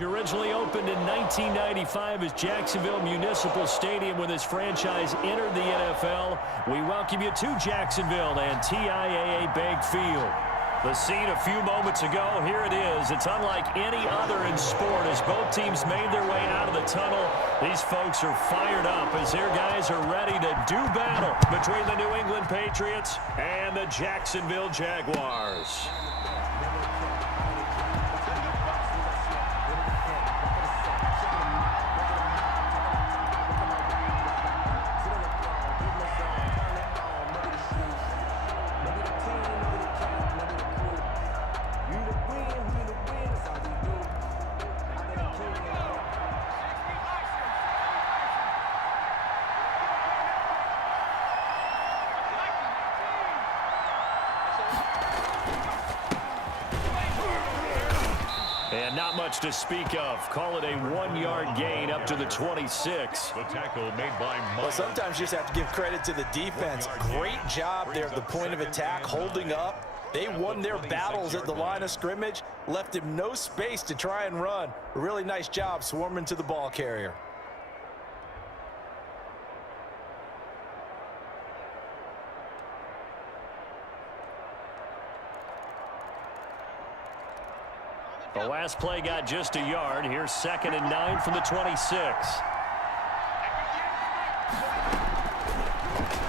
Originally opened in 1995 as Jacksonville Municipal Stadium when this franchise entered the NFL. We welcome you to Jacksonville and TIAA Bank Field. The scene a few moments ago, here it is. It's unlike any other in sport as both teams made their way out of the tunnel. These folks are fired up as their guys are ready to do battle between the New England Patriots and the Jacksonville Jaguars. And not much to speak of. Call it a 1-yard gain up to the 26. The tackle made by Myers. Well, sometimes you just have to give credit to the defense. Great job there at the point of attack, holding up. They won their battles at the line of scrimmage, left him no space to try and run. A really nice job swarming to the ball carrier. The last play got just a yard. Here's 2nd and 9 from the 26.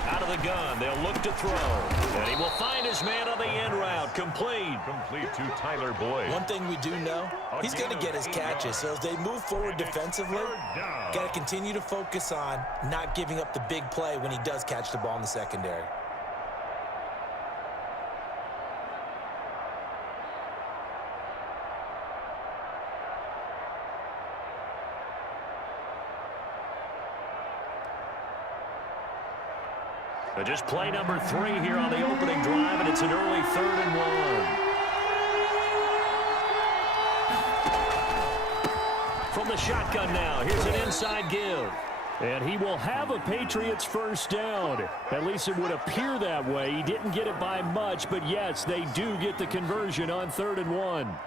Out of the gun, they'll look to throw. And he will find his man on the end route. Complete. Complete to Tyler Boyd. One thing we do know, he's going to get his catches. So as they move forward defensively, got to continue to focus on not giving up the big play when he does catch the ball in the secondary. Just play number 3 here on the opening drive, and it's an early 3rd and 1. From the shotgun now, here's an inside give. And he will have a Patriots first down. At least it would appear that way. He didn't get it by much, but yes, they do get the conversion on 3rd and 1.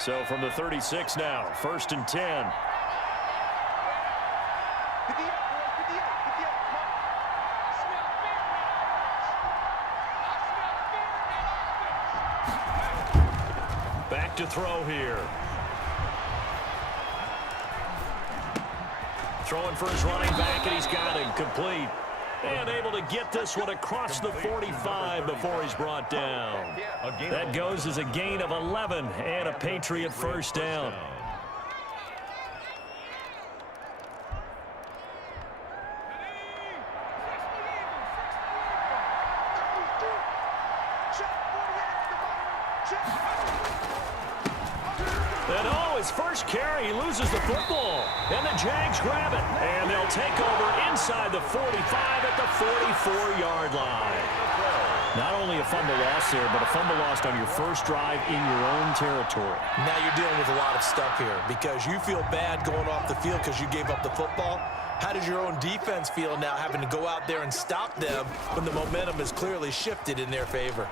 So from the 36 now, 1st and 10. Back to throw here. Throwing for his running back, and he's got it complete. And able to get this one across the 45 before he's brought down. That goes as a gain of 11 and a Patriot first down. And his first carry, he loses the football. And the Jags grab it. And they'll take over inside the 45 at the 44-yard line. Not only a fumble loss there, but a fumble lost on your first drive in your own territory. Now you're dealing with a lot of stuff here because you feel bad going off the field because you gave up the football. How does your own defense feel now having to go out there and stop them when the momentum is clearly shifted in their favor?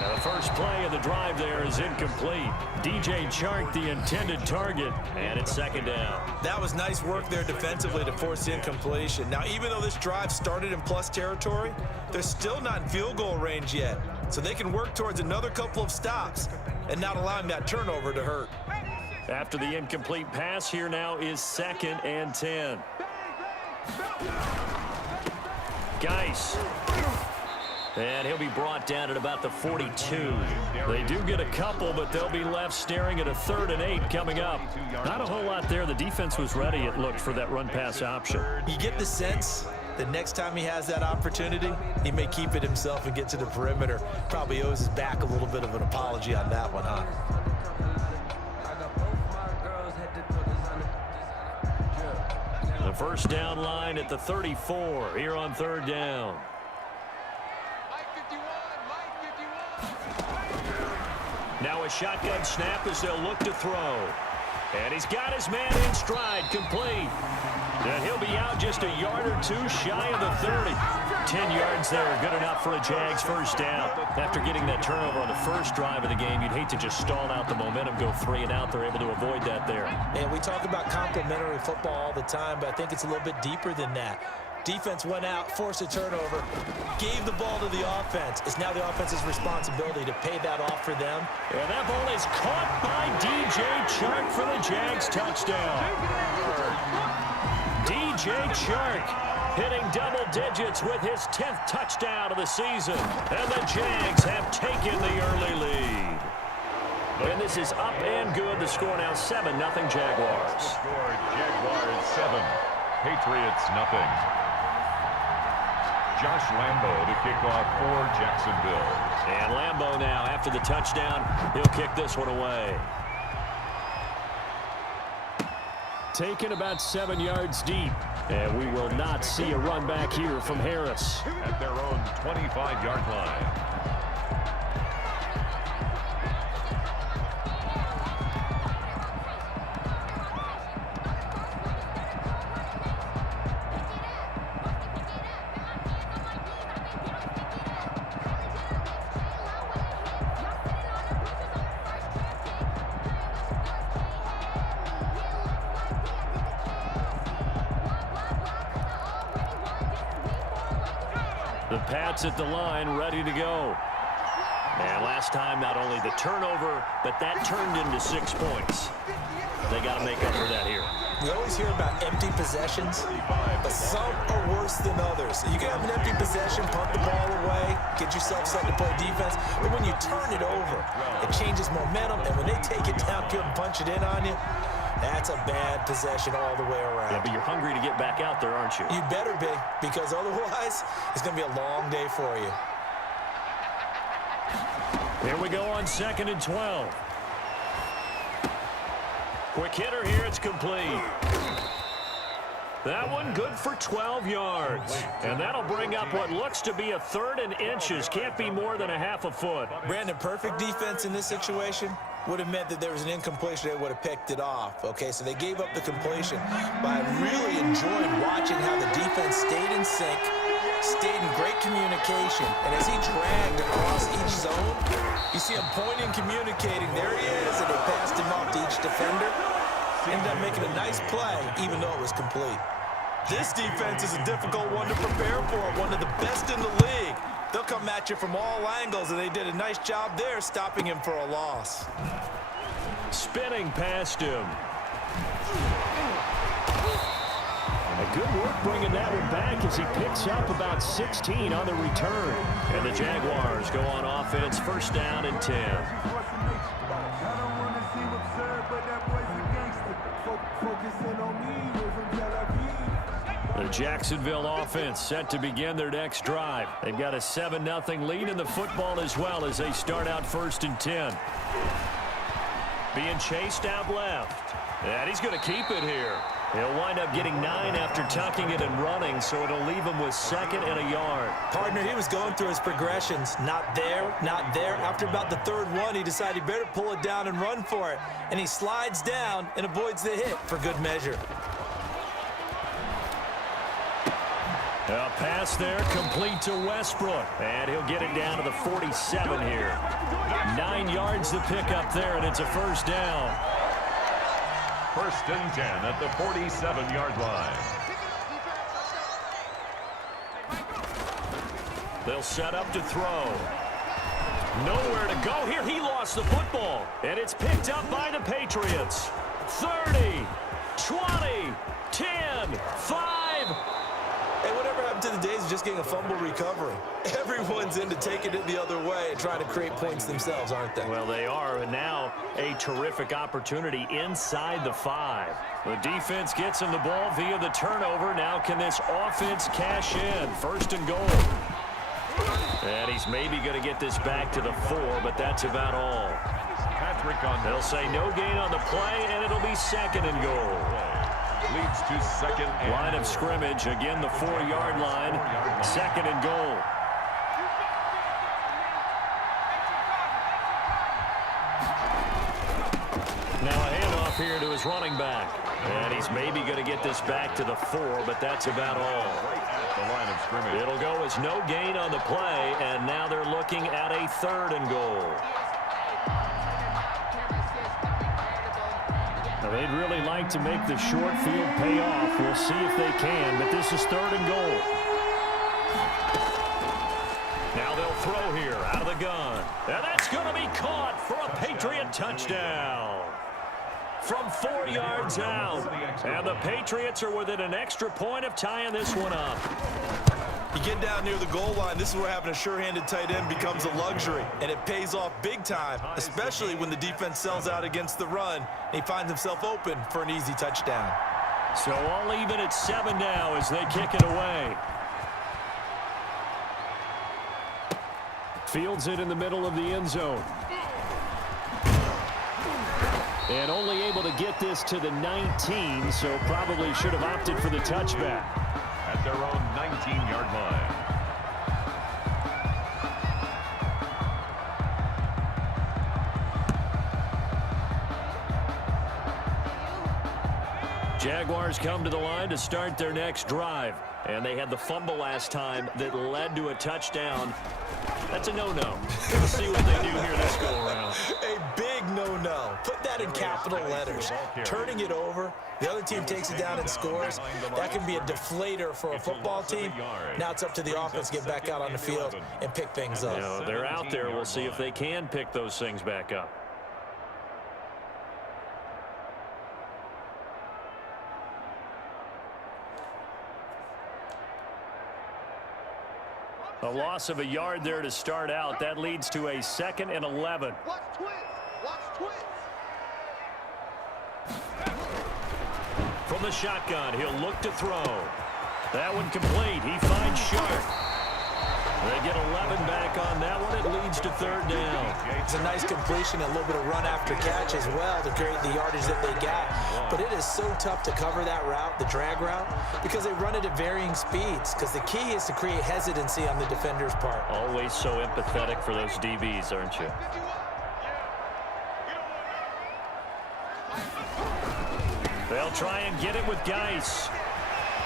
Now the first play of the drive there is incomplete. DJ Chark, the intended target, and it's 2nd down. That was nice work there defensively to force incompletion. Now, even though this drive started in plus territory, they're still not in field goal range yet. So they can work towards another couple of stops and not allowing that turnover to hurt. After the incomplete pass, here now is 2nd and 10. Geis. And he'll be brought down at about the 42. They do get a couple, but they'll be left staring at a 3rd and 8 coming up. Not a whole lot there. The defense was ready, it looked, for that run-pass option. You get the sense that next time he has that opportunity, he may keep it himself and get to the perimeter. Probably owes his back a little bit of an apology on that one, huh? The first down line at the 34 here on 3rd down. Now a shotgun snap as they'll look to throw. And he's got his man in stride, complete. And he'll be out just a yard or two shy of the 30. 10 yards there, good enough for a Jags first down. After getting that turnover on the first drive of the game, you'd hate to just stall out the momentum, go 3 and out. They're able to avoid that there. And we talk about complementary football all the time, but I think it's a little bit deeper than that. Defense went out, forced a turnover, gave the ball to the offense. It's now the offense's responsibility to pay that off for them. And that ball is caught by DJ Chark for the Jags touchdown. DJ Chark hitting double digits with his 10th touchdown of the season. And the Jags have taken the early lead. And this is up and good. The score now 7-0 Jaguars. Score Jaguars 7, Patriots nothing. Josh Lambo to kick off for Jacksonville. And Lambo now, after the touchdown, he'll kick this one away. Taken about 7 yards deep. And we will not see a run back here from Harris. At their own 25-yard line. The Pats at the line, ready to go. And last time, not only the turnover, but that turned into 6 points. They got to make up for that here. We always hear about empty possessions, but some are worse than others. You can have an empty possession, punt the ball away, get yourself set to play defense, but when you turn it over, it changes momentum, and when they take it down here and punch it in on you, that's a bad possession all the way around. Yeah, but you're hungry to get back out there, aren't you? You better be, because otherwise, it's going to be a long day for you. Here we go on 2nd and 12. Quick hitter here, it's complete. That one good for 12 yards. And that'll bring up what looks to be a 3rd and inches. Can't be more than a half a foot. Brandon, perfect defense in this situation would have meant that there was an incompletion. They would have picked it off. Okay, so they gave up the completion. But I really enjoyed watching how the defense stayed in sync, stayed in great communication. And as he dragged across each zone, you see him pointing, communicating. There he is, and they passed him off to each defender. Ended up making a nice play, even though it was complete. This defense is a difficult one to prepare for, one of the best in the league. They'll come at you from all angles, and they did a nice job there stopping him for a loss. Spinning past him. A good work bringing that one back as he picks up about 16 on the return. And the Jaguars go on offense, first down and 10. The Jacksonville offense set to begin their next drive. They've got a 7-0 lead in the football as well as they start out 1st and 10. Being chased out left. And he's going to keep it here. He'll wind up getting 9 after tucking it and running, so it'll leave him with 2nd and a yard. Partner, he was going through his progressions. Not there, not there. After about the 3rd one, he decided he better pull it down and run for it. And he slides down and avoids the hit for good measure. A pass there, complete to Westbrook. And he'll get it down to the 47 here. 9 yards to pick up there, and it's a first down. 1st and 10 at the 47-yard line. They'll set up to throw. Nowhere to go here. He lost the football. And it's picked up by the Patriots. 30, 20, 10, 5. Hey, whatever happened to the days of just getting a fumble recovery? Everyone's into taking it the other way and trying to create points themselves, aren't they? Well, they are, and now a terrific opportunity inside the 5. The defense gets him the ball via the turnover. Now can this offense cash in? 1st and goal. And he's maybe going to get this back to the 4, but that's about all. They'll say no gain on the play, and it'll be 2nd and goal. Leads to 2nd and line of scrimmage, again the 4-yard line, 2nd and goal. Now a handoff here to his running back. And he's maybe going to get this back to the 4, but that's about all. Right at the line of scrimmage. It'll go as no gain on the play, and now they're looking at a 3rd and goal. Now they'd really like to make the short field pay off. We'll see if they can, but this is 3rd and goal. Now they'll throw here out of the gun. And that's going to be caught for a Patriot touchdown. From 4 yards out. And the Patriots are within an extra point of tying this one up. You get down near the goal line, this is where having a sure-handed tight end becomes a luxury, and it pays off big time, especially when the defense sells out against the run, and he finds himself open for an easy touchdown. So all even at 7 now as they kick it away. Fields it in the middle of the end zone. And only able to get this to the 19, so probably should have opted for the touchback. At their own 19-yard line. Jaguars come to the line to start their next drive. And they had the fumble last time that led to a touchdown. That's a no-no. We'll see what they do here this go-around. A big no-no. Put that in capital letters. Turning it over, the other team takes it down and scores. That can be a deflator for a football team. Now it's up to the offense to get back out on the field and pick things up. You know, they're out there. We'll see if they can pick those things back up. A loss of a yard there to start out. That leads to a 2nd and 11. Watch twins. Watch twins. From the shotgun, he'll look to throw. That one complete. He finds Sharp. They get 11 back on that one. It leads to 3rd down. It's a nice completion, a little bit of run after catch as well to create the yardage that they got. But it is so tough to cover that route, the drag route, because they run it at varying speeds. Because the key is to create hesitancy on the defender's part. Always so empathetic for those DBs, aren't you? They'll try and get it with Geis.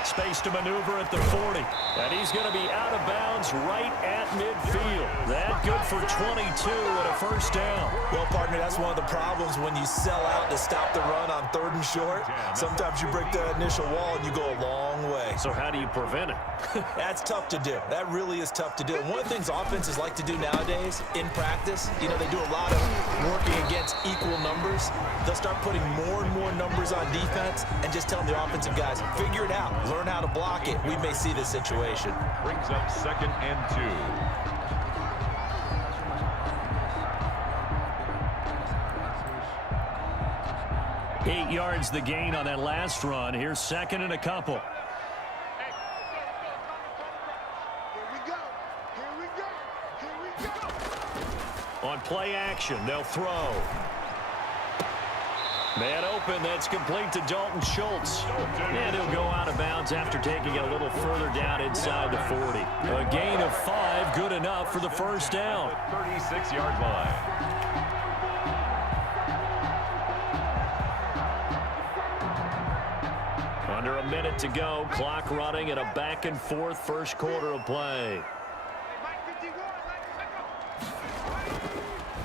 Space to maneuver at the 40. And he's going to be out of bounds right at midfield. That good for 22 and a 1st down. Well, partner, that's one of the problems when you sell out to stop the run on 3rd and short. Sometimes you break that initial wall and you go a long way. So how do you prevent it? That's tough to do. That really is tough to do. And one of the things offenses like to do nowadays in practice, you know, they do a lot of working against equal numbers. They'll start putting more and more numbers on defense and just telling the offensive guys, figure it out. Learn how to block it. We may see this situation. Brings up 2nd and 2. Eight yards the gain on that last run. Here's 2nd and a couple. On play action, they'll throw. Man open, that's complete to Dalton Schultz. And he'll go out of bounds after taking it a little further down inside the 40. A gain of 5, good enough for the 1st down. 36-yard line. Under a minute to go, clock running at a back-and-forth 1st quarter of play.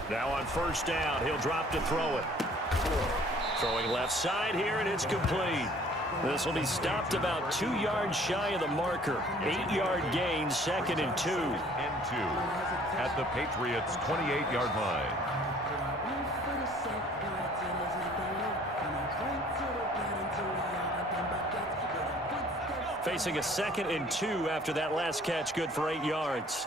Now on 1st down, he'll drop to throw it. Throwing left side here, and it's complete. This will be stopped about 2 yards shy of the marker. 8-yard gain, 2nd and 2. And 2 at the Patriots' 28-yard line. Facing a 2nd and 2 after that last catch, good for 8 yards.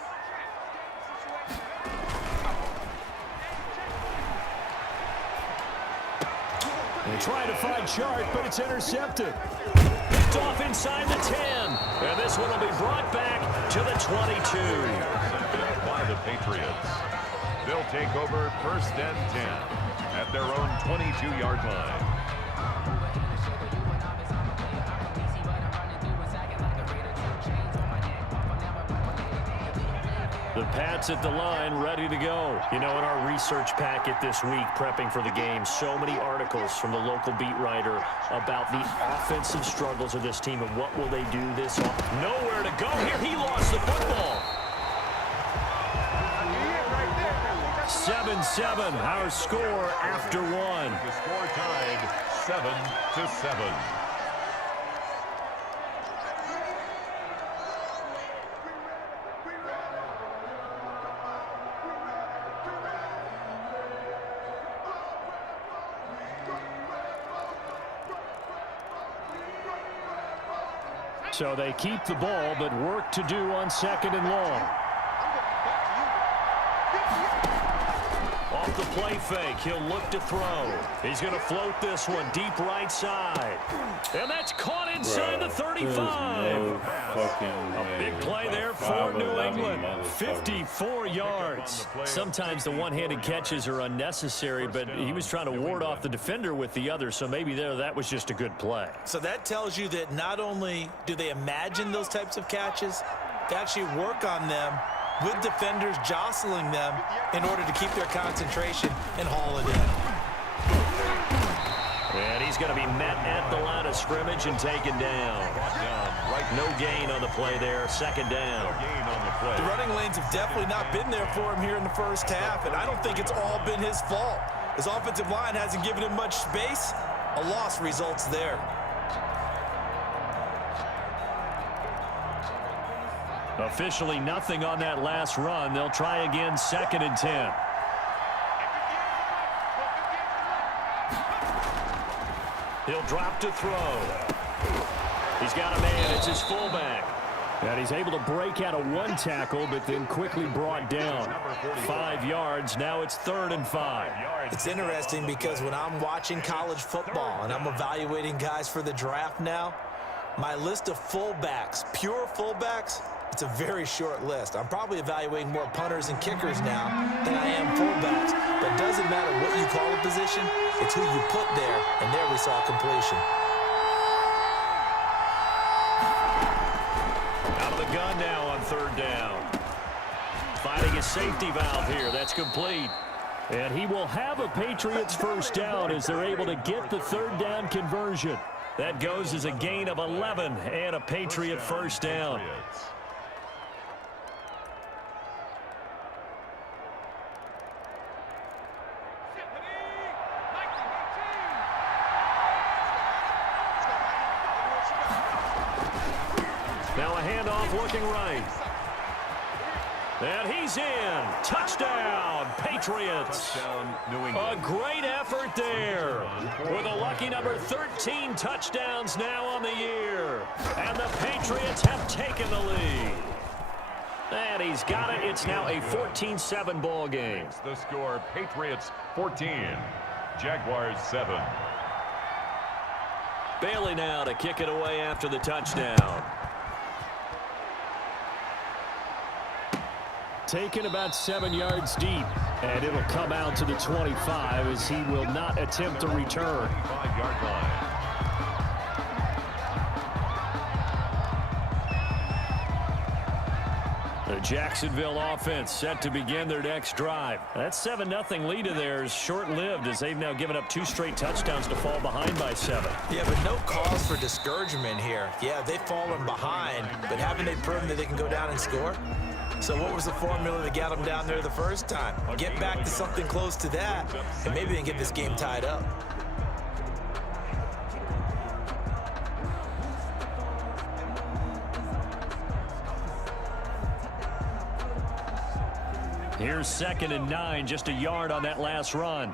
They try to find Sharp, but it's intercepted. Picked off inside the 10. And this one will be brought back to the 22. By the Patriots. They'll take over 1st and 10 at their own 22-yard line. The Pats at the line, ready to go. You know, in our research packet this week, prepping for the game, so many articles from the local beat writer about the offensive struggles of this team and what will they do this off. Nowhere to go here. He lost the football. 7-7, our score after one. The score tied 7-7. So they keep the ball, but work to do on 2nd and long. Off the play fake, he'll look to throw. He's going to float this one deep right side. And that's caught inside the 35. A big play there for New England. 54 yards. Sometimes the one-handed catches are unnecessary, but he was trying to ward off the defender with the other, so maybe that was just a good play. So that tells you that not only do they imagine those types of catches, they actually work on them with defenders jostling them in order to keep their concentration and haul it in. And he's going to be met at the line of scrimmage and taken down. No gain on the play there. 2nd down. The running lanes have definitely not been there for him here in the first half, and I don't think it's all been his fault. His offensive line hasn't given him much space. A loss results there. Officially nothing on that last run. They'll try again, 2nd and 10. He'll drop to throw. He's got a man. It's his fullback. And he's able to break out of one tackle, but then quickly brought down. 5 yards. Now it's 3rd and 5. It's interesting because when I'm watching college football and I'm evaluating guys for the draft now, my list of fullbacks, pure fullbacks, it's a very short list. I'm probably evaluating more punters and kickers now than I am fullbacks. But it doesn't matter what you call a position, it's who you put there, and there we saw completion. Out of the gun now on 3rd down. Finding a safety valve here. That's complete. And he will have a Patriots first down as they're able to get the 3rd down conversion. That goes as a gain of 11 and a Patriot first down. Now a handoff looking right. And he's in. Touchdown, Patriots. Touchdown, New England. A great effort there. With a lucky number 13 touchdowns now on the year. And the Patriots have taken the lead. And he's got it. It's now a 14-7 ball game. The score, Patriots 14, Jaguars 7. Bailey now to kick it away after the touchdown. Taken about 7 yards deep, and it'll come out to the 25 as he will not attempt to return. 5-yard line. The Jacksonville offense set to begin their next drive. That 7-0 lead of theirs short-lived as they've now given up 2 straight touchdowns to fall behind by 7. Yeah, but no cause for discouragement here. Yeah, they've fallen behind, but haven't they proven that they can go down and score? So what was the formula that got them down there the first time? Get back to something close to that, and maybe they can get this game tied up. Here's 2nd and 9, just a yard on that last run.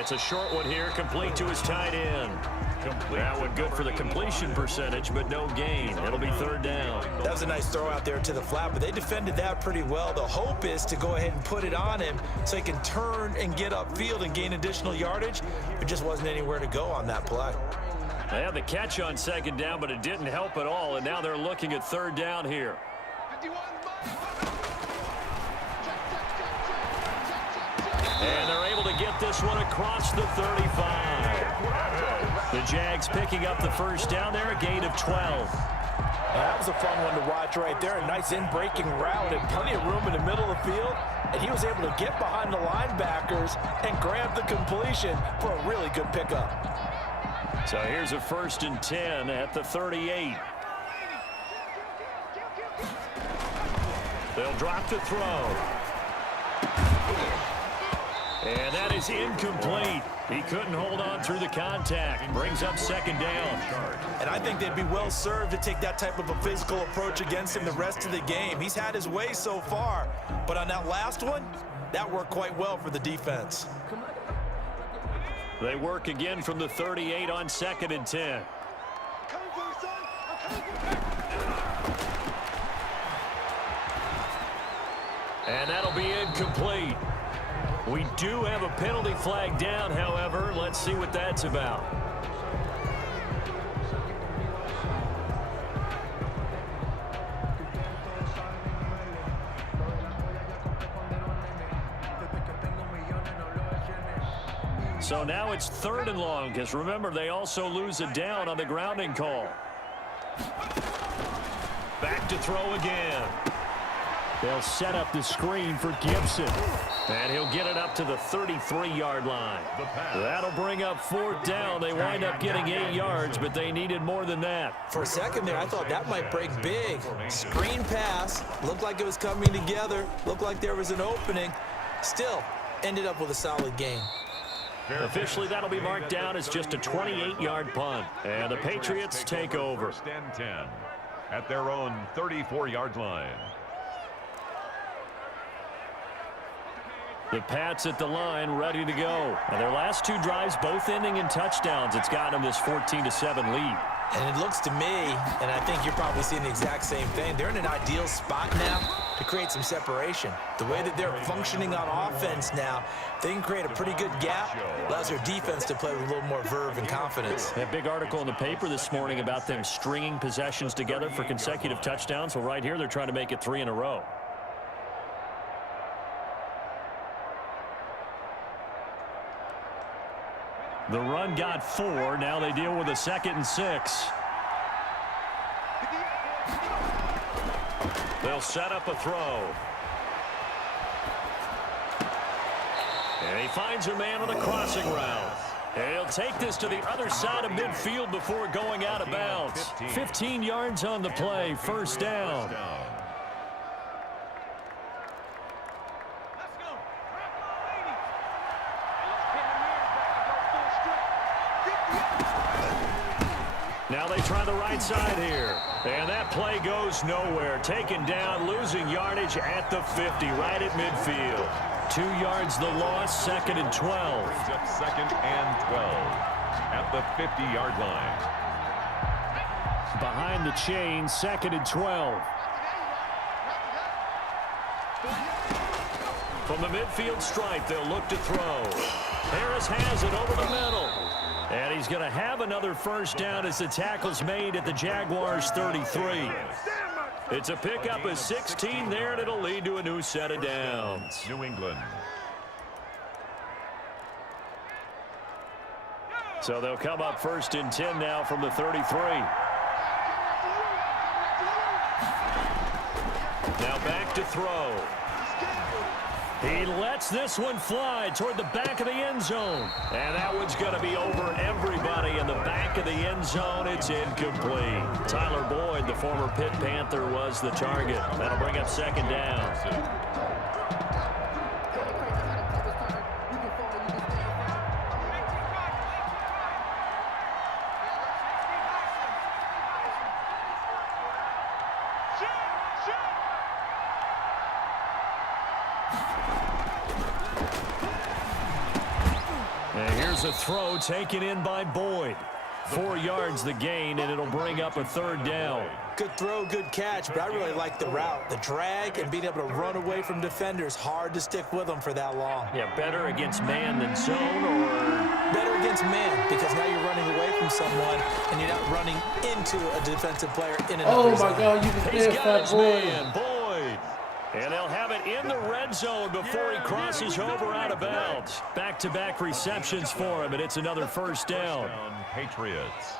It's a short one here, complete to his tight end. That one good for the completion percentage, but no gain. It'll be 3rd down. That was a nice throw out there to the flat, but they defended that pretty well. The hope is to go ahead and put it on him so he can turn and get upfield and gain additional yardage. There just wasn't anywhere to go on that play. They had the catch on 2nd down, but it didn't help at all, and now they're looking at 3rd down here. And they're able to get this one across the 35. The Jags picking up the first down there, a gain of 12. That was a fun one to watch right there. A nice in-breaking route and plenty of room in the middle of the field. And he was able to get behind the linebackers and grab the completion for a really good pickup. So here's a 1st and 10 at the 38. They'll drop to throw. And that is incomplete. He couldn't hold on through the contact. Brings up 2nd down. And I think they'd be well served to take that type of a physical approach against him the rest of the game. He's had his way so far. But on that last one, that worked quite well for the defense. They work again from the 38 on 2nd and 10. And that'll be incomplete. We do have a penalty flag down, however. Let's see what that's about. So now it's 3rd and long, because remember, they also lose a down on the grounding call. Back to throw again. They'll set up the screen for Gibson. And he'll get it up to the 33-yard line. That'll bring up 4th down. They wind up getting 8 yards, but they needed more than that. For a second there, I thought that might break big. Screen pass. Looked like it was coming together. Looked like there was an opening. Still, ended up with a solid gain. Officially, that'll be marked down as just a 28-yard punt. And the Patriots take over. 1st and 10 at their own 34-yard line. The Pats at the line, ready to go. And their last 2 drives, both ending in touchdowns. It's got them this 14-7 lead. And it looks to me, and I think you're probably seeing the exact same thing, they're in an ideal spot now to create some separation. The way that they're functioning on offense now, they can create a pretty good gap, allows their defense to play with a little more verve and confidence. A big article in the paper this morning about them stringing possessions together for consecutive touchdowns. Well, right here, they're trying to make it 3 in a row. The run got 4. Now they deal with a 2nd and 6. They'll set up a throw. And he finds a man on a crossing route. And he'll take this to the other side of midfield before going out of bounds. 15 yards on the play. 1st down. Now they try the right side here. And that play goes nowhere. Taken down, losing yardage at the 50, right at midfield. 2 yards the loss, 2nd and 12. Brings up 2nd and 12 at the 50-yard line. Behind the chain, 2nd and 12. From the midfield stripe, they'll look to throw. Harris has it over the middle. And he's going to have another 1st down as the tackle's made at the Jaguars' 33. It's a pickup of 16 there, and it'll lead to a new set of downs. New England. So they'll come up 1st and 10 now from the 33. Now back to throw. He lets this one fly toward the back of the end zone. And that one's going to be over everybody in the back of the end zone. It's incomplete. Tyler Boyd, the former Pitt Panther, was the target. That'll bring up 2nd down. A throw taken in by Boyd. 4 yards the gain, and it'll bring up a 3rd down. Good throw, good catch, but I really like the route. The drag and being able to run away from defenders, hard to stick with them for that long. Yeah, better against man than zone, or? Better against man, because now you're running away from someone, and you're not running into a defensive player in another zone. Oh, my God, you can He's got his man, Boyd. And they'll have it in the red zone before he crosses over out of bounds. Back-to-back receptions for him, and it's another first down. Patriots.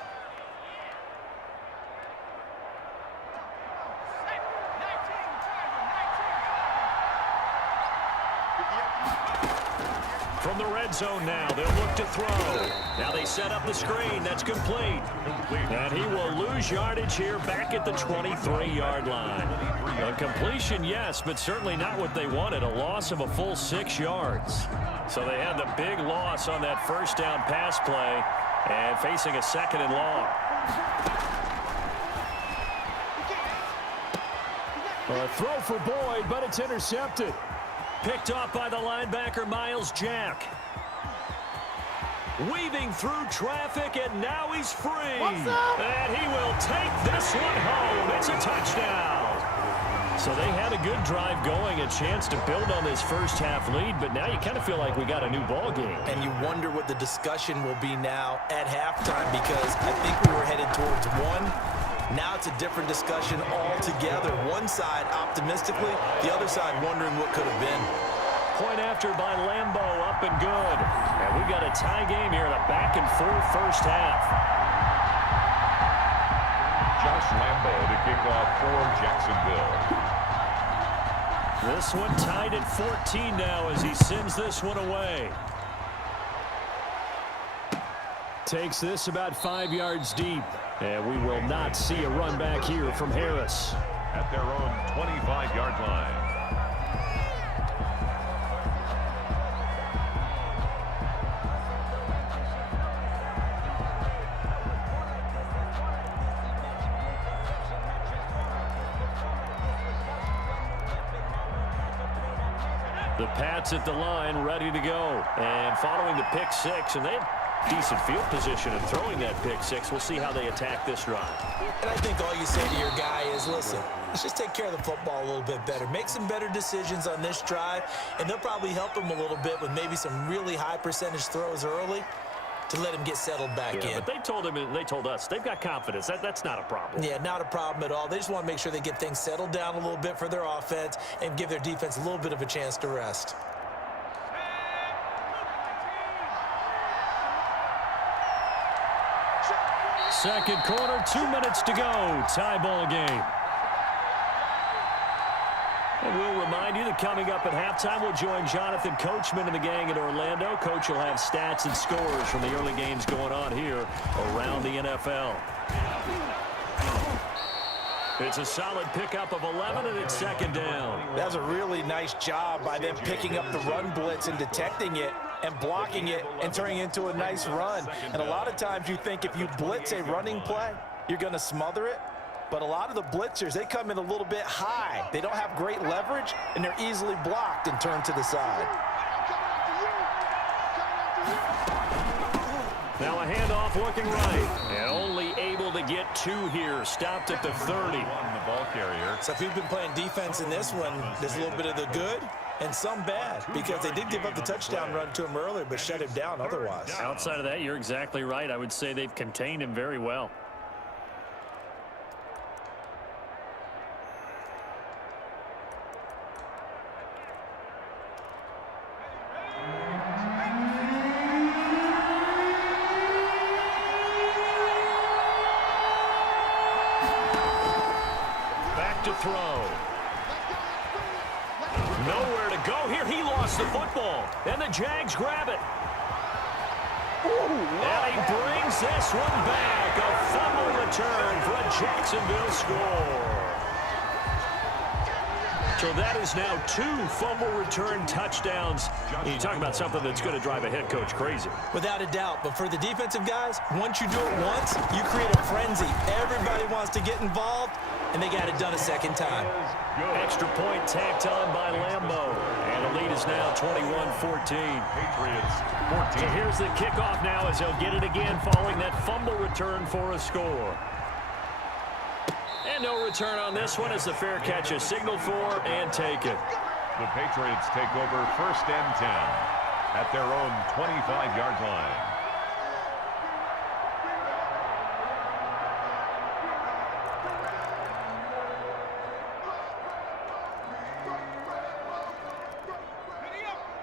From the red zone now, they'll look to throw. Now they set up the screen. That's complete. And he will lose yardage here back at the 23-yard line. A completion, yes, but certainly not what they wanted. A loss of a full 6 yards. So they had the big loss on that first down pass play and facing a second and long. A throw for Boyd, but it's intercepted. Picked off by the linebacker, Miles Jack. Weaving through traffic, and now he's free. And he will take this one home. It's a touchdown. So they had a good drive going, a chance to build on this first half lead, but now you kind of feel like we got a new ball game. And you wonder what the discussion will be now at halftime, because I think we were headed towards one. Now it's a different discussion altogether. One side optimistically, the other side wondering what could have been. Point after by Lambo, up and good. And we've got a tie game here in a back-and-forth first half. Josh Lambo to kick off for Jacksonville. This one tied at 14 now as he sends this one away. Takes this about 5 yards deep. And we will not see a run back here from Harris. At their own 25-yard line. The Pats at the line, ready to go. And following the pick six, and they have decent field position and throwing that pick six. We'll see how they attack this drive. And I think all you say to your guy is, listen, let's just take care of the football a little bit better. Make some better decisions on this drive, and they'll probably help him a little bit with maybe some really high percentage throws early to let him get settled back in. But they told him, and they told us, they've got confidence. That's not a problem. Yeah, not a problem at all. They just want to make sure they get things settled down a little bit for their offense and give their defense a little bit of a chance to rest. Second quarter, 2 minutes to go. Tie ball game. And we'll remind you that coming up at halftime, we'll join Jonathan Coachman and the gang in Orlando. Coach will have stats and scores from the early games going on here around the NFL. It's a solid pickup of 11, and it's second down. That was a really nice job by them picking up the run blitz and detecting it and blocking it and turning it into a nice run. And a lot of times you think if you blitz a running play, you're going to smother it. But a lot of the blitzers, they come in a little bit high. They don't have great leverage, and they're easily blocked and turned to the side. Now a handoff looking right. And only able to get two here. Stopped at the 30. The ball carrier. So if you've been playing defense in this one, there's a little bit of the good and some bad, because they did give up the touchdown run to him earlier but shut him down otherwise. Outside of that, you're exactly right. I would say they've contained him very well. To throw. Nowhere to go here. He lost the football. And the Jags grab it. And he brings this one back. A fumble return for a Jacksonville score. So that is now 2 fumble return touchdowns. You talk about something that's going to drive a head coach crazy. Without a doubt. But for the defensive guys, once you do it once, you create a frenzy. Everybody wants to get involved, and they got it done a second time. Extra point tacked on by Lambo. And the lead is now 21-14. Patriots 14. So here's the kickoff now as they'll get it again following that fumble return for a score. And no return on this one as the fair catch is signaled for and taken. The Patriots take over first and 10 at their own 25-yard line.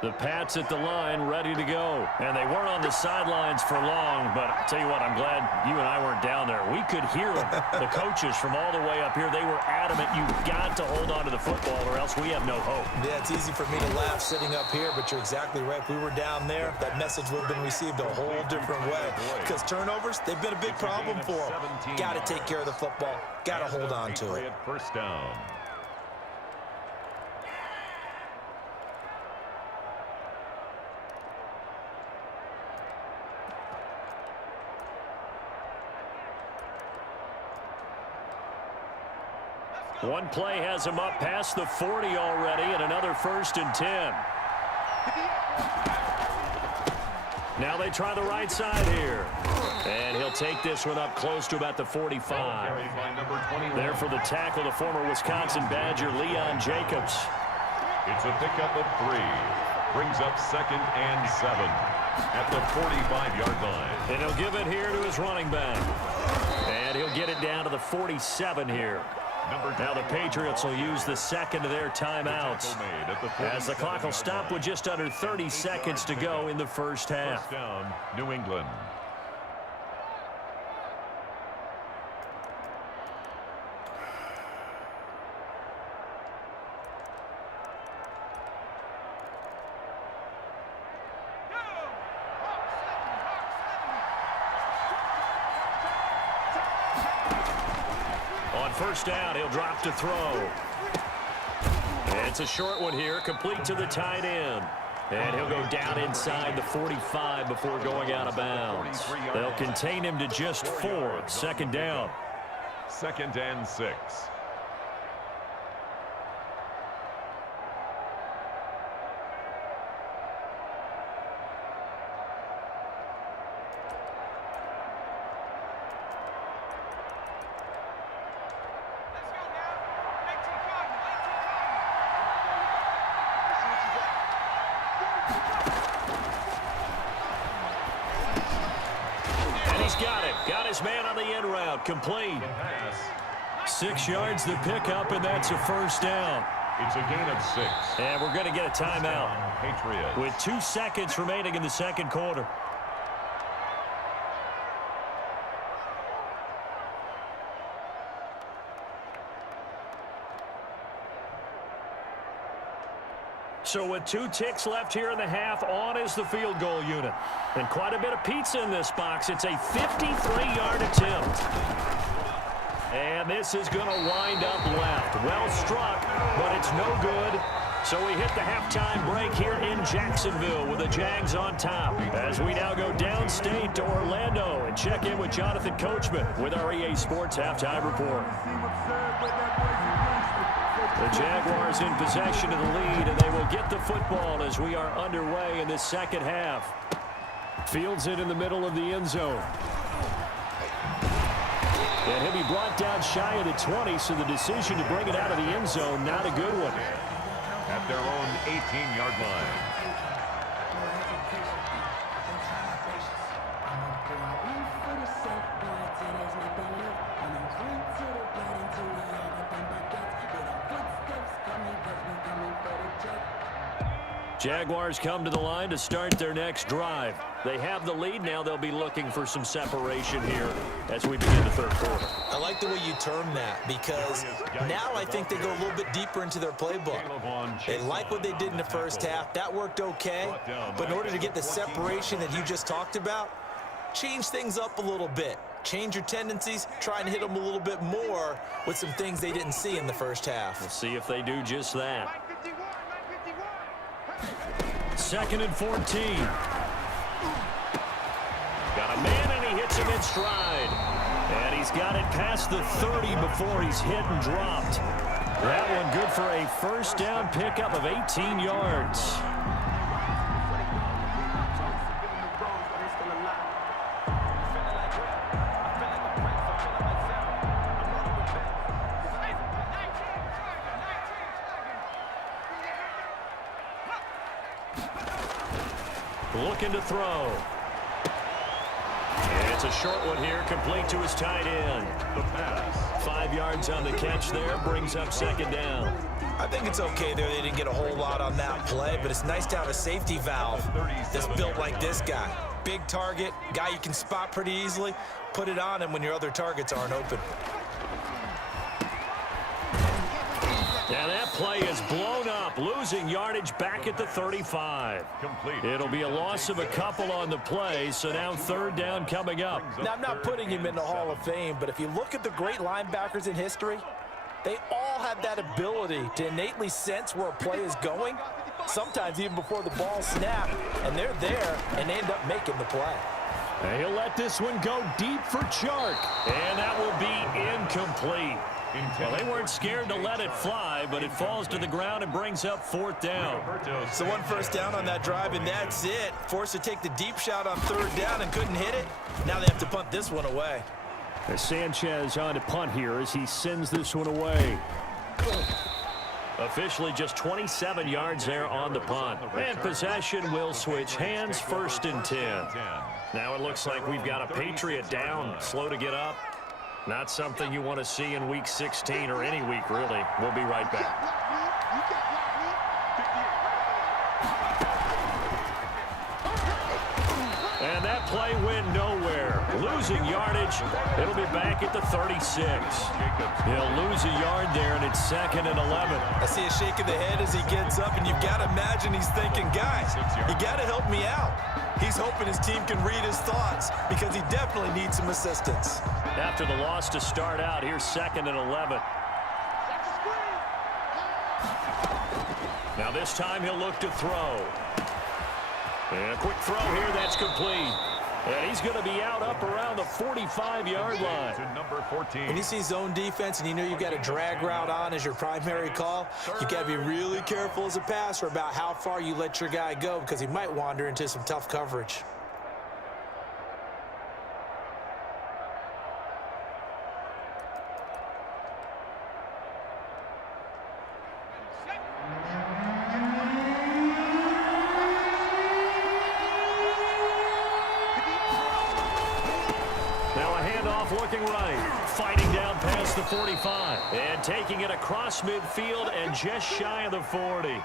The Pats at the line, ready to go. And they weren't on the sidelines for long, but I'll tell you what, I'm glad you and I weren't down there. We could hear them. The coaches from all the way up here, they were adamant, you've got to hold on to the football or else we have no hope. Yeah, it's easy for me to laugh sitting up here, but you're exactly right. If we were down there, that message would have been received a whole different way. Because turnovers, they've been a big problem for them. Got to take care of the football. Got to hold on to it. First down. One play has him up past the 40 already, and another 1st and 10. Now they try the right side here. And he'll take this one up close to about the 45. There for the tackle, the former Wisconsin Badger, Leon Jacobs. It's a pickup of 3. Brings up 2nd and 7 at the 45-yard line. And he'll give it here to his running back. And he'll get it down to the 47 here. Now the Patriots will use the second of their timeouts as the clock will stop with just under 30 seconds to go in the first half. First down, New England. First down, he'll drop to throw. It's a short one here, complete to the tight end. And he'll go down inside the 45 before going out of bounds. They'll contain him to just 4. Second down. 2nd and 6. Man on the in route, complete. 6 yards the pickup, and that's a first down. It's a gain of 6. And we're going to get a timeout Patriots. with 2 seconds remaining in the second quarter. So with 2 ticks left here in the half, on is the field goal unit. And quite a bit of pizza in this box. It's a 53-yard attempt. And this is going to wind up left. Well struck, but it's no good. So we hit the halftime break here in Jacksonville with the Jags on top. As we now go downstate to Orlando and check in with Jonathan Coachman with our EA Sports Halftime Report. The Jaguars in possession of the lead, and they will get the football as we are underway in this second half. Fields it in the middle of the end zone. And he'll be brought down shy of the 20, so the decision to bring it out of the end zone, not a good one. At their own 18-yard line. Jaguars come to the line to start their next drive. They have the lead. Now they'll be looking for some separation here as we begin the third quarter. I like the way you term that, because now I think they go a little bit deeper into their playbook. They like what they did in the first half. That worked okay. But in order to get the separation that you just talked about, change things up a little bit. Change your tendencies, try and hit them a little bit more with some things they didn't see in the first half. We'll see if they do just that. 2nd and 14. Got a man, and he hits him in stride. And he's got it past the 30 before he's hit and dropped. That one good for a first down pickup of 18 yards. Looking to throw. And it's a short one here, complete to his tight end. The pass. 5 yards on the catch there, brings up second down. I think it's okay there. They didn't get a whole lot on that play, but it's nice to have a safety valve that's built like this guy. Big target, guy you can spot pretty easily. Put it on him when your other targets aren't open. And that play is blown up, losing yardage back at the 35. It'll be a loss of a couple on the play, so now third down coming up. Now, I'm not putting him in the Hall of Fame, but if you look at the great linebackers in history, they all have that ability to innately sense where a play is going, sometimes even before the ball snapped, and they're there and they end up making the play. And he'll let this one go deep for Chark, and that will be incomplete. Well, they weren't scared to let it fly, but it falls to the ground and brings up fourth down. So one first down on that drive, and that's it. Forced to take the deep shot on third down and couldn't hit it. Now they have to punt this one away. As Sanchez on to punt here as he sends this one away. Officially just 27 yards there on the punt. And possession will switch hands, 1st and 10. Now it looks like we've got a Patriot down, slow to get up. Not something you want to see in week 16 or any week, really. We'll be right back. And that play went nowhere. Losing yardage. It'll be back at the 36. He'll lose a yard there, and it's 2nd and 11. I see a shake of the head as he gets up, and you've got to imagine he's thinking, guys, you got to help me out. He's hoping his team can read his thoughts because he definitely needs some assistance. After the loss to start out, here's 2nd and 11. Now this time he'll look to throw. And a quick throw here, that's complete. And he's going to be out up around the 45-yard line. To number 14. When you see zone defense and you know you've got a drag route on as your primary call, you got to be really careful as a passer about how far you let your guy go because he might wander into some tough coverage. Looking right, fighting down past the 45, and taking it across midfield and just shy of the 40.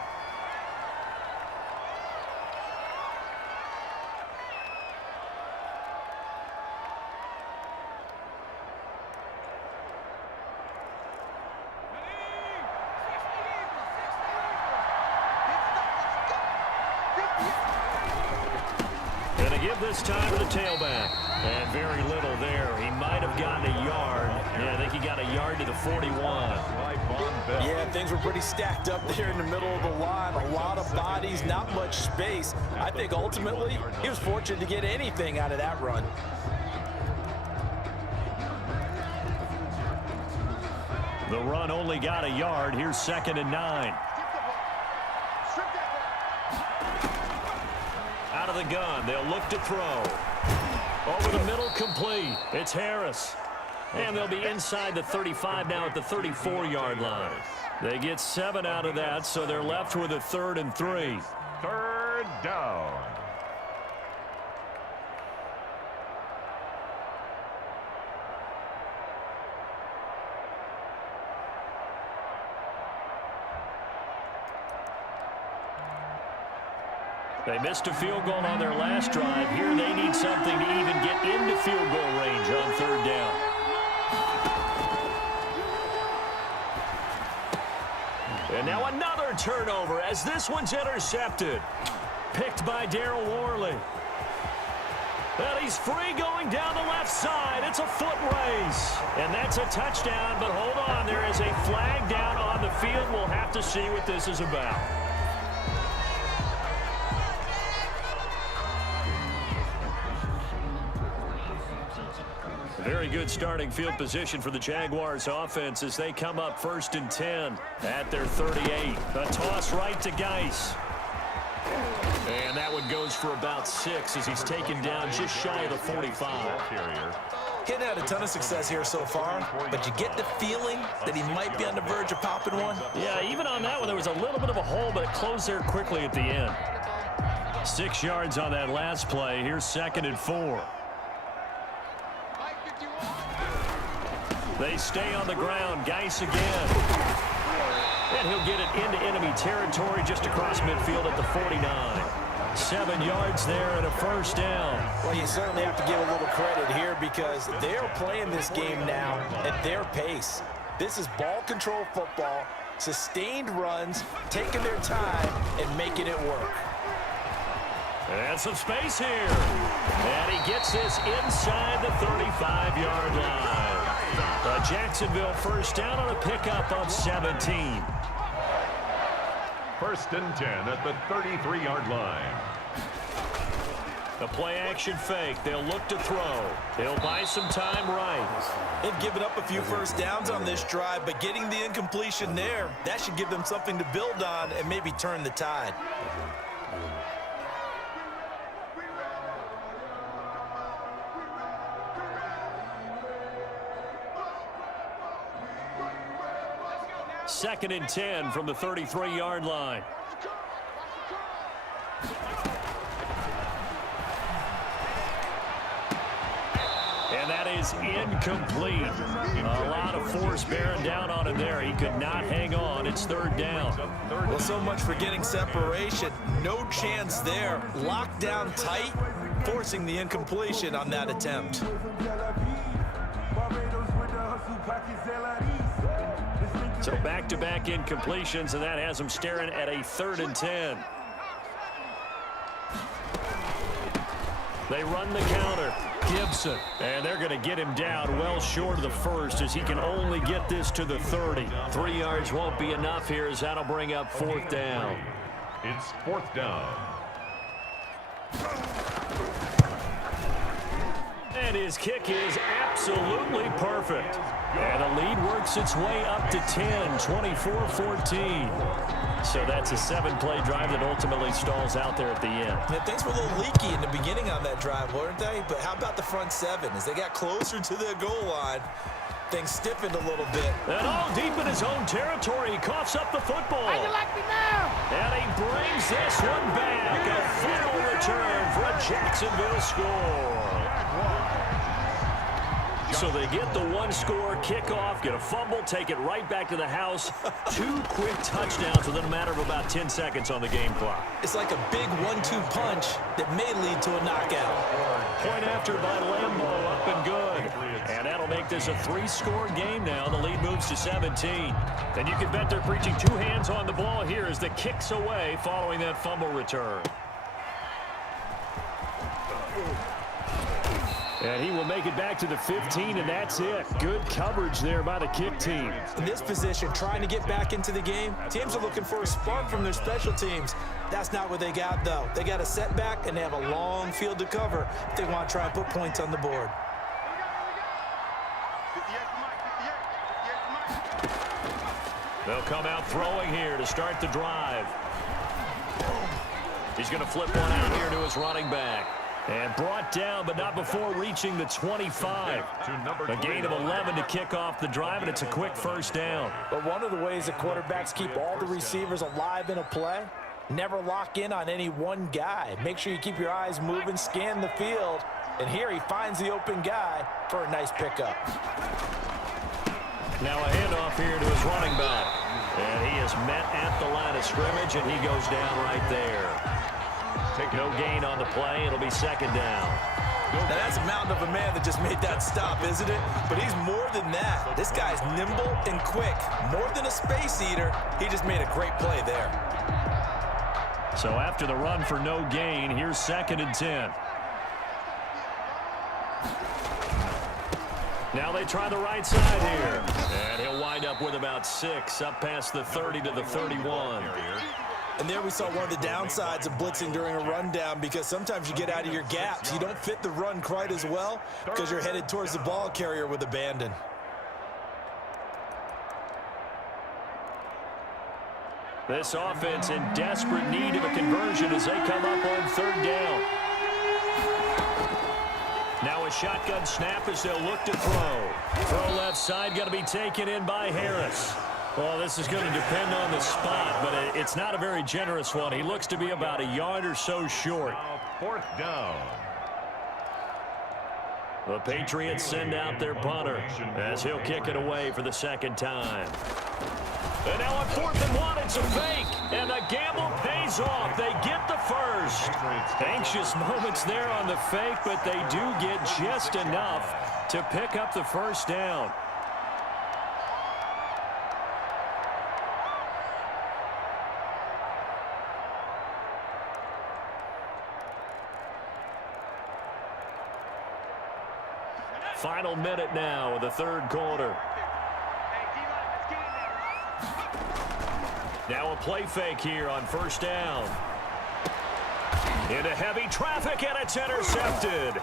Gonna give this time to the tailback. And very little there. He might have gotten a yard. Yeah, I think he got a yard to the 41. Yeah, things were pretty stacked up there in the middle of the line. A lot of bodies, not much space. I think ultimately he was fortunate to get anything out of that run. The run only got a yard. Here's 2nd and 9. Out of the gun. They'll look to throw. Over the middle, complete. It's Harris. And they'll be inside the 35 now at the 34-yard line. They get 7 out of that, so they're left with a 3rd and 3. Third down. They missed a field goal on their last drive. Here they need something to even get into field goal range on 3rd down. And now another turnover as this one's intercepted. Picked by Darryl Worley. And he's free going down the left side. It's a foot race. And that's a touchdown, but hold on. There is a flag down on the field. We'll have to see what this is about. Very good starting field position for the Jaguars offense as they come up 1st and 10 at their 38. A toss right to Geis. And that one goes for about 6 as he's taken down just shy of the 45. Hadn't had a ton of success here so far, but you get the feeling that he might be on the verge of popping one. Yeah, even on that one, there was a little bit of a hole, but it closed there quickly at the end. 6 yards on that last play. Here's 2nd and 4. They stay on the ground. Geis again. And he'll get it into enemy territory just across midfield at the 49. 7 yards there and a first down. Well, you certainly have to give a little credit here because they're playing this game now at their pace. This is ball control football, sustained runs, taking their time and making it work. And some space here. And he gets this inside the 35-yard line. A Jacksonville first down on a pickup of 17. First and 10 at the 33-yard line. The play-action fake. They'll look to throw. They'll buy some time right. They've given up a few first downs on this drive, but getting the incompletion there, that should give them something to build on and maybe turn the tide. Second and 10 from the 33-yard line. And that is incomplete. A lot of force bearing down on him there. He could not hang on. It's third down. Well, so much for getting separation. No chance there. Locked down tight, forcing the incompletion on that attempt. So back-to-back incompletions, and that has him staring at a 3rd and 10. They run the counter. Gibson. And they're going to get him down well short of the first as he can only get this to the 30. 3 yards won't be enough here as that'll bring up 4th down. It's 4th down. And his kick is absolutely perfect. And the lead works its way up to 10, 24-14. So that's a 7-play drive that ultimately stalls out there at the end. Yeah, things were a little leaky in the beginning on that drive, weren't they? But how about the front 7? As they got closer to their goal line, things stiffened a little bit. And all deep in his own territory, he coughs up the football. How you like me now? And he brings this one back. A final return for a Jacksonville score. So they get the 1-score kickoff, get a fumble, take it right back to the house. 2 quick touchdowns within a matter of about 10 seconds on the game clock. It's like a big 1-2 punch that may lead to a knockout. Point after by Lambeau, up and good. And that'll make this a 3-score game now. The lead moves to 17. And you can bet they're preaching 2 hands on the ball here as the kick's away following that fumble return. And he will make it back to the 15, and that's it. Good coverage there by the kick team. In this position, trying to get back into the game, teams are looking for a spark from their special teams. That's not what they got, though. They got a setback, and they have a long field to cover if they want to try and put points on the board. They'll come out throwing here to start the drive. He's going to flip one out here to his running back. And brought down, but not before reaching the 25. A gain of 11 to kick off the drive, and it's a quick first down. But one of the ways that quarterbacks keep all the receivers alive in a play, never lock in on any one guy. Make sure you keep your eyes moving, scan the field, and here he finds the open guy for a nice pickup. Now a handoff here to his running back. And he is met at the line of scrimmage, and he goes down right there. No gain on the play. It'll be second down. Now that's a mountain of a man that just made that stop, isn't it? But he's more than that. This guy's nimble and quick. More than a space eater, he just made a great play there. So after the run for no gain, here's second and 10. Now they try the right side here. And he'll wind up with about 6 up past the 30 to the 31. And there we saw one of the downsides of blitzing during a rundown, because sometimes you get out of your gaps. You don't fit the run quite as well because you're headed towards the ball carrier with abandon. This offense in desperate need of a conversion as they come up on 3rd down. Now a shotgun snap as they'll look to throw. Throw left side, going to be taken in by Harris. Well, this is going to depend on the spot, but it's not a very generous one. He looks to be about a yard or so short. 4th down. The Patriots send out their punter as he'll kick it away for the second time. And now on 4th and 1, it's a fake. And the gamble pays off. They get the first. Anxious moments there on the fake, but they do get just enough to pick up the first down. Final minute now of the third quarter. Now a play fake here on first down. Into heavy traffic, and it's intercepted.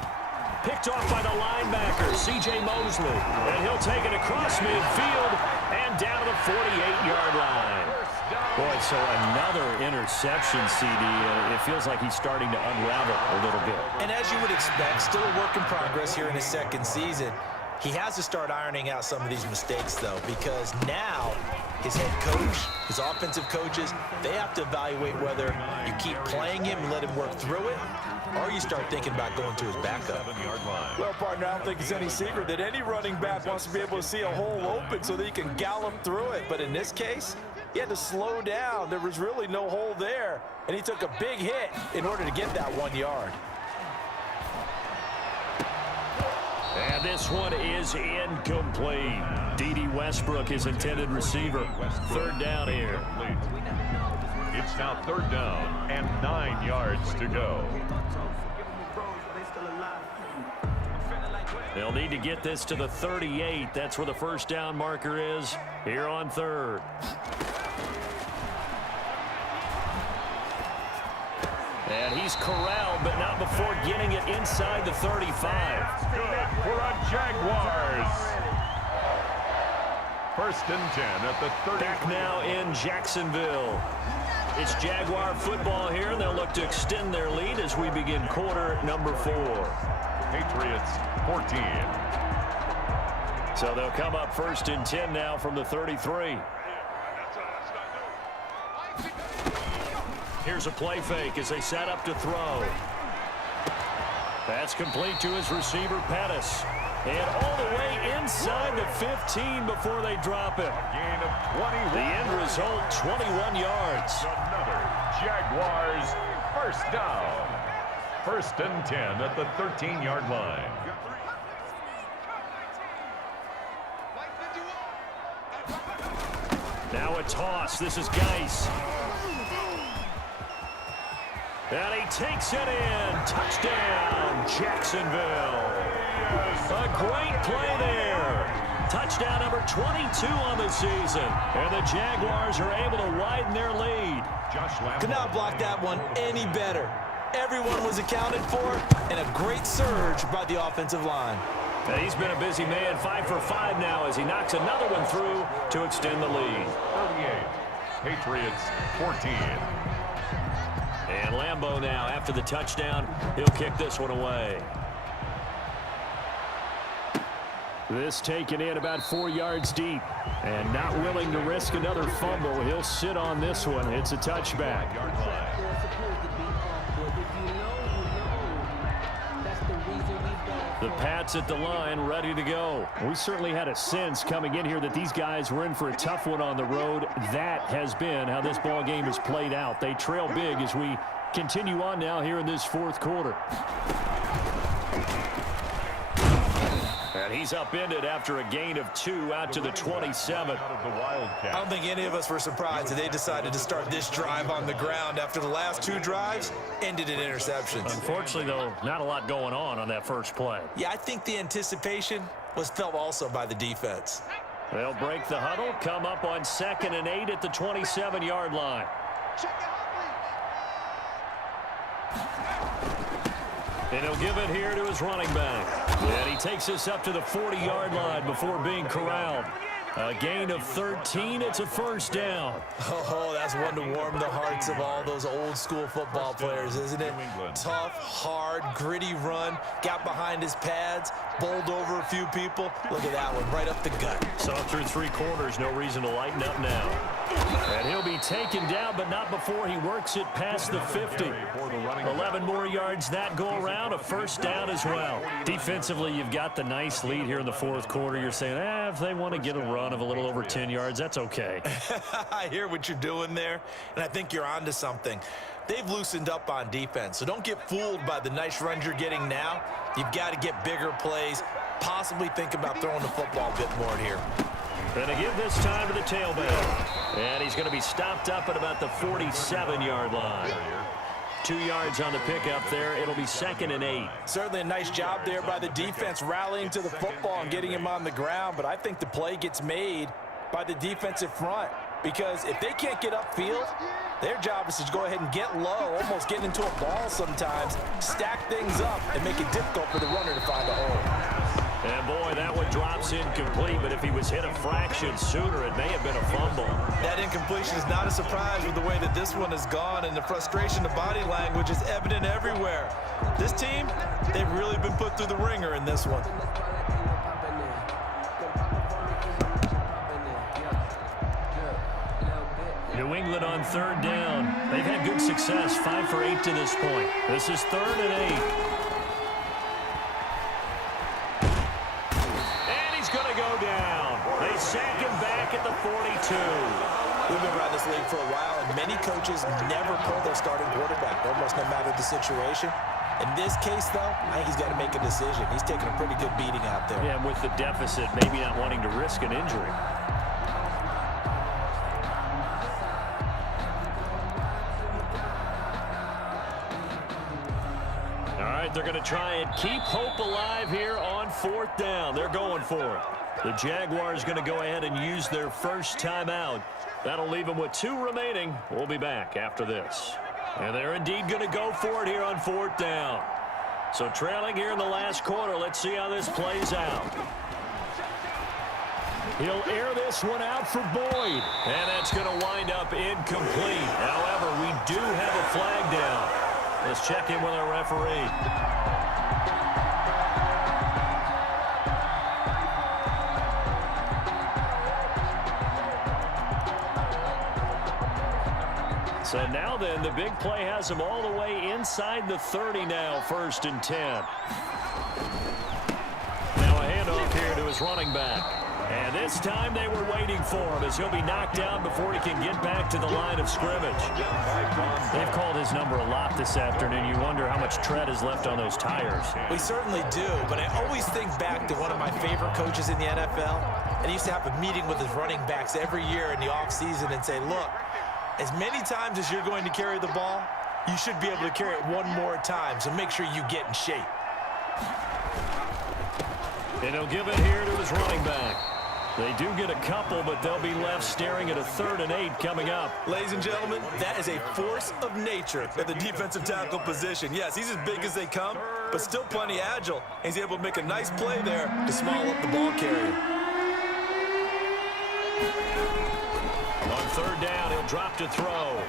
Picked off by the linebacker, C.J. Mosley. And he'll take it across midfield and down to the 48-yard line. Boy, so another interception, CD. It feels like he's starting to unravel a little bit. And as you would expect, still a work in progress here in his second season. He has to start ironing out some of these mistakes, though, because now his head coach, his offensive coaches, they have to evaluate whether you keep playing him and let him work through it, or you start thinking about going to his backup. Well, partner, I don't think it's any secret that any running back wants to be able to see a hole open so that he can gallop through it. But in this case, he had to slow down. There was really no hole there, and he took a big hit in order to get that 1 yard. And this one is incomplete. D.D. Westbrook, his intended receiver. Third down here. It's now third down and 9 yards to go. They'll need to get this to the 38. That's where the first down marker is here on third. And he's corralled, but not before getting it inside the 35. Good for a Jaguars. First and 10 at the 30. Back now in Jacksonville. It's Jaguar football here. They'll look to extend their lead as we begin quarter number 4. Patriots 14. So they'll come up first and 10 now from the 33. Here's a play fake as they set up to throw. That's complete to his receiver, Pettis. And all the way inside the 15 before they drop it. Gain of 21. The end result, 21 yards. Another Jaguars first down. First and 10 at the 13-yard line. Now a toss. This is Geis. And he takes it in. Touchdown, Jacksonville. A great play there. Touchdown number 22 on the season. And the Jaguars are able to widen their lead. Could not block that one any better. Everyone was accounted for, and a great surge by the offensive line. And he's been a busy man, 5 for 5 now as he knocks another one through to extend the lead. 38. Patriots 14. And Lambeau now, after the touchdown, he'll kick this one away. This taken in about 4 yards deep. And not willing to risk another fumble. He'll sit on this one. It's a touchback. The Pats at the line, ready to go. We certainly had a sense coming in here that these guys were in for a tough one on the road. That has been how this ball game has played out. They trail big as we continue on now here in this fourth quarter. And he's upended after a gain of 2 out to the 27. I don't think any of us were surprised that they decided to start this drive on the ground after the last 2 drives ended in interceptions. Unfortunately, though, not a lot going on that first play. Yeah, I think the anticipation was felt also by the defense. They'll break the huddle, come up on 2nd and 8 at the 27-yard line. And he'll give it here to his running back. And he takes this up to the 40-yard line before being corralled. A gain of 13. It's a first down. Oh, that's one to warm the hearts of all those old-school football players, isn't it? Tough, hard, gritty run. Got behind his pads, bowled over a few people. Look at that one, right up the gut. So through 3 quarters, no reason to lighten up now. And he'll be taken down, but not before he works it past the 50. 11 more yards that go around, a first down as well. Defensively, you've got the nice lead here in the fourth quarter. You're saying, if they want to get a run of a little over 10 yards, that's okay. I hear what you're doing there, and I think you're onto something. They've loosened up on defense, so don't get fooled by the nice runs you're getting now. You've got to get bigger plays, possibly think about throwing the football a bit more here. And to give this time to the tailback. And he's going to be stopped up at about the 47-yard line. 2 yards on the pickup there. It'll be 2nd and 8. Certainly a nice job there by the defense rallying to the football and getting him on the ground, but I think the play gets made by the defensive front because if they can't get upfield, their job is to go ahead and get low, almost get into a ball sometimes, stack things up, and make it difficult for the runner to find a hole. And boy, that one drops incomplete, but if he was hit a fraction sooner, it may have been a fumble. That incompletion is not a surprise with the way that this one has gone, and the frustration of body language is evident everywhere. This team, they've really been put through the ringer in this one. New England on 3rd down. They've had good success, 5 for 8 to this point. This is 3rd and 8. And he's going to go down. They sack him back at the 42. We've been around this league for a while, and many coaches never pull their starting quarterback, almost no matter the situation. In this case, though, I think he's got to make a decision. He's taking a pretty good beating out there. Yeah, and with the deficit, maybe not wanting to risk an injury. They're going to try and keep hope alive here on 4th down. They're going for it. The Jaguars going to go ahead and use their first timeout. That'll leave them with 2 remaining. We'll be back after this. And they're indeed going to go for it here on 4th down. So trailing here in the last quarter. Let's see how this plays out. He'll air this one out for Boyd. And that's going to wind up incomplete. However, we do have a flag down. Let's check in with our referee. So now then, the big play has him all the way inside the 30 now, 1st and 10. Now a handoff here to his running back. And this time they were waiting for him as he'll be knocked down before he can get back to the line of scrimmage. They've called his number a lot this afternoon. You wonder how much tread is left on those tires. We certainly do, but I always think back to one of my favorite coaches in the NFL. And he used to have a meeting with his running backs every year in the offseason and say, look, as many times as you're going to carry the ball, you should be able to carry it one more time, so make sure you get in shape. And he'll give it here to his running back. They do get a couple, but they'll be left staring at a 3rd and 8 coming up. Ladies and gentlemen, that is a force of nature at the defensive tackle position. Yes, he's as big as they come, but still plenty agile. He's able to make a nice play there to small up the ball carrier. On 3rd down, he'll drop to throw.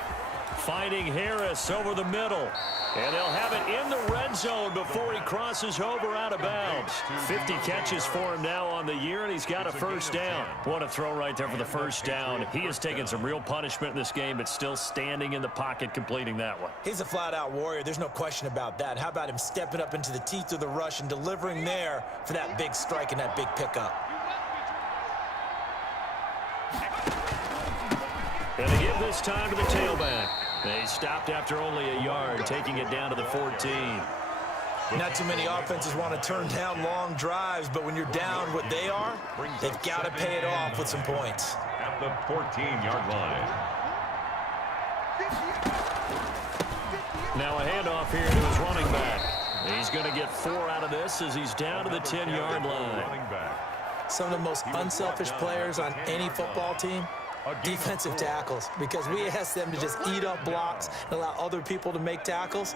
Finding Harris over the middle. And they'll have it in the red zone before he crosses over out of bounds. 50 catches for him now on the year, and he's got a first down. What a throw right there for the first down. He has taken some real punishment in this game, but still standing in the pocket completing that one. He's a flat-out warrior. There's no question about that. How about him stepping up into the teeth of the rush and delivering there for that big strike and that big pickup? And they give this time to the tailback. They stopped after only a yard, taking it down to the 14. Not too many offenses want to turn down long drives, but when you're down what they are, they've got to pay it off with some points. At the 14-yard line. Now a handoff here to his running back. He's going to get 4 out of this as he's down to the 10-yard line. Some of the most unselfish players on any football team, defensive tackles, because we ask them to just eat up blocks and allow other people to make tackles.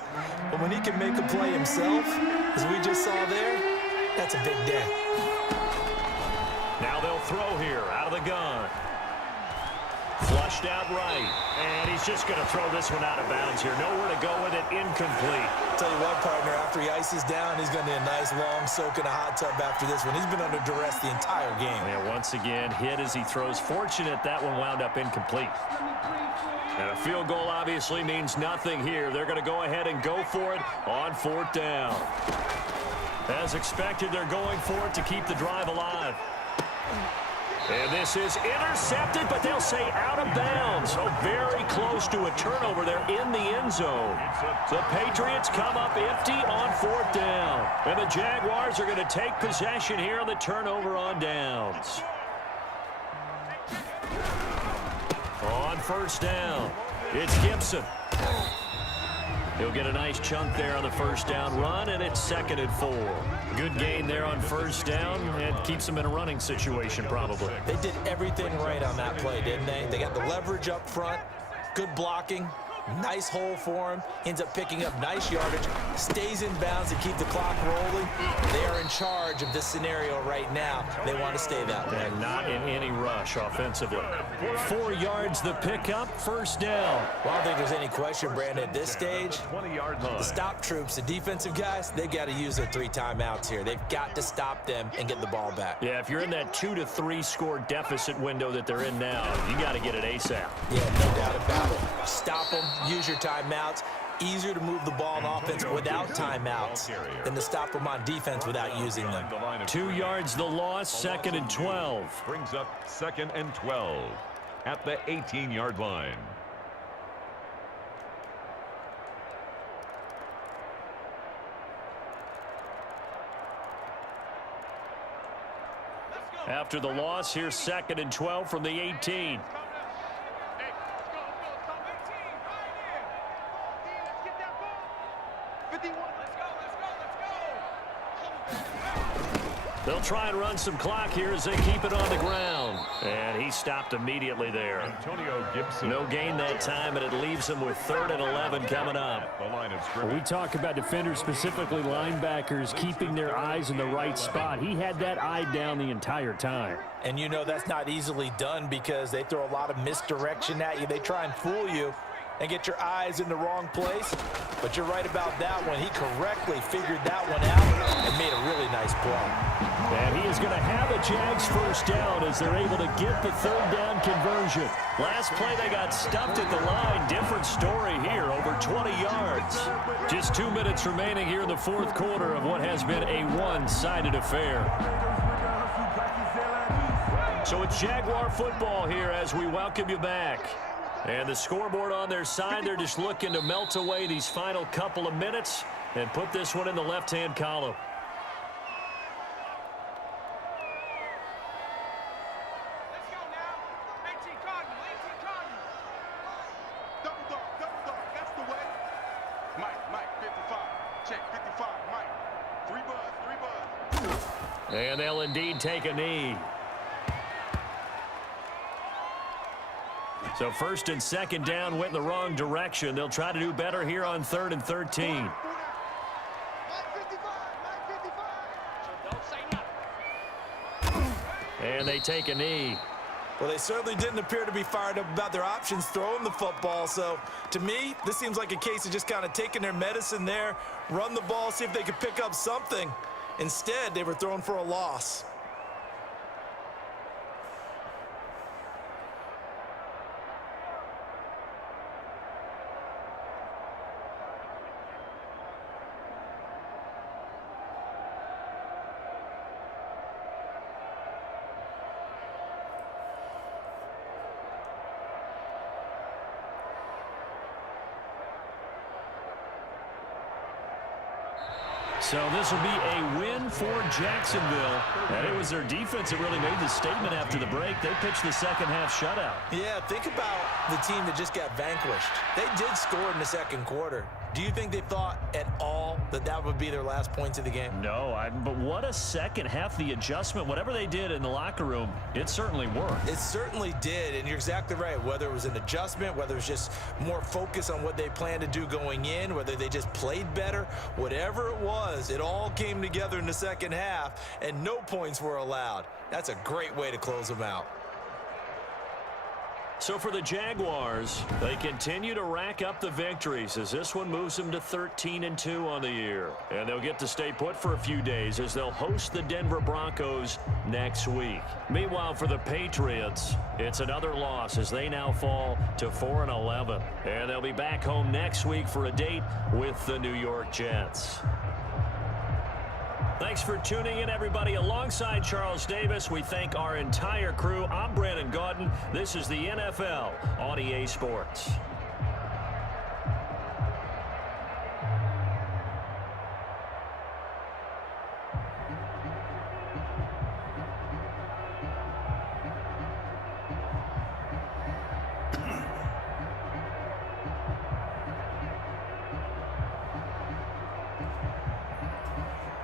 But when he can make a play himself, as we just saw there, that's a big day. Now they'll throw here out of the gun. Flush pushed out right. And he's just going to throw this one out of bounds here. Nowhere to go with it. Incomplete. Tell you what, partner, after he ices down, he's going to need a nice long soak in a hot tub after this one. He's been under duress the entire game. Yeah, once again, hit as he throws. Fortunate that one wound up incomplete. And a field goal obviously means nothing here. They're going to go ahead and go for it on 4th down. As expected, they're going for it to keep the drive alive. And this is intercepted, but they'll say out of bounds. So very close to a turnover there in the end zone. The Patriots come up empty on 4th down. And the Jaguars are going to take possession here on the turnover on downs. On 1st down, it's Gibson. He'll get a nice chunk there on the 1st down run, and it's 2nd and 4. Good gain there on 1st down, and keeps them in a running situation probably. They did everything right on that play, didn't they? They got the leverage up front, good blocking, nice hole for him, ends up picking up nice yardage, stays in bounds to keep the clock rolling. They are in charge of this scenario right now. They want to stay that way. And not in any rush offensively. 4 yards the pickup, 1st down. Well, I don't think there's any question, Brandon, at this stage, the stop troops, the defensive guys, they got to use their 3 timeouts here. They've got to stop them and get the ball back. Yeah, if you're in that 2 to 3 score deficit window that they're in now, you got to get it ASAP. Yeah, no doubt about it. Stop them. Use your timeouts. Easier to move the ball on offense without timeouts than to stop them on defense without using them. 2 yards the loss, 2nd and 12. Brings up 2nd and 12 at the 18-yard line. After the loss, here's 2nd and 12 from the 18. They'll try and run some clock here as they keep it on the ground. And he stopped immediately there. Antonio Gibson. No gain that time, and it leaves him with 3rd and 11 coming up. The line of scrimmage. We talk about defenders, specifically linebackers, keeping their eyes in the right spot. He had that eye down the entire time. And you know that's not easily done because they throw a lot of misdirection at you. They try and fool you and get your eyes in the wrong place. But you're right about that one. He correctly figured that one out and made a really nice play. And he is going to have a Jags 1st down as they're able to get the 3rd down conversion. Last play they got stuffed at the line. Different story here, over 20 yards. Just 2 minutes remaining here in the 4th quarter of what has been a one-sided affair. So it's Jaguar football here as we welcome you back. And the scoreboard on their side, they're just looking to melt away these final couple of minutes and put this one in the left-hand column. Let's go now. 18 Cardinal, 18 Cardinal. Double dog, that's the way. Mike, 55. Check, 55, Mike. 3 buzz. And they'll indeed take a knee. So 1st and 2nd down went in the wrong direction. They'll try to do better here on 3rd and 13. And they take a knee. Well, they certainly didn't appear to be fired up about their options throwing the football. So, to me, this seems like a case of just kind of taking their medicine there, run the ball, see if they could pick up something. Instead, they were thrown for a loss. So this will be a win for Jacksonville. And it was their defense that really made the statement after the break. They pitched the 2nd half shutout. Yeah, think about the team that just got vanquished. They did score in the 2nd quarter. Do you think they thought at all that that would be their last points of the game? No, but what a 2nd half. The adjustment, whatever they did in the locker room, it certainly worked. It certainly did, and you're exactly right. Whether it was an adjustment, whether it was just more focus on what they planned to do going in, whether they just played better, whatever it was, it all came together in the 2nd half, and no points were allowed. That's a great way to close them out. So for the Jaguars, they continue to rack up the victories as this one moves them to 13-2 on the year. And they'll get to stay put for a few days as they'll host the Denver Broncos next week. Meanwhile, for the Patriots, it's another loss as they now fall to 4-11. And they'll be back home next week for a date with the New York Jets. Thanks for tuning in, everybody. Alongside Charles Davis, we thank our entire crew. I'm Brandon Gaudin. This is the NFL on EA Sports.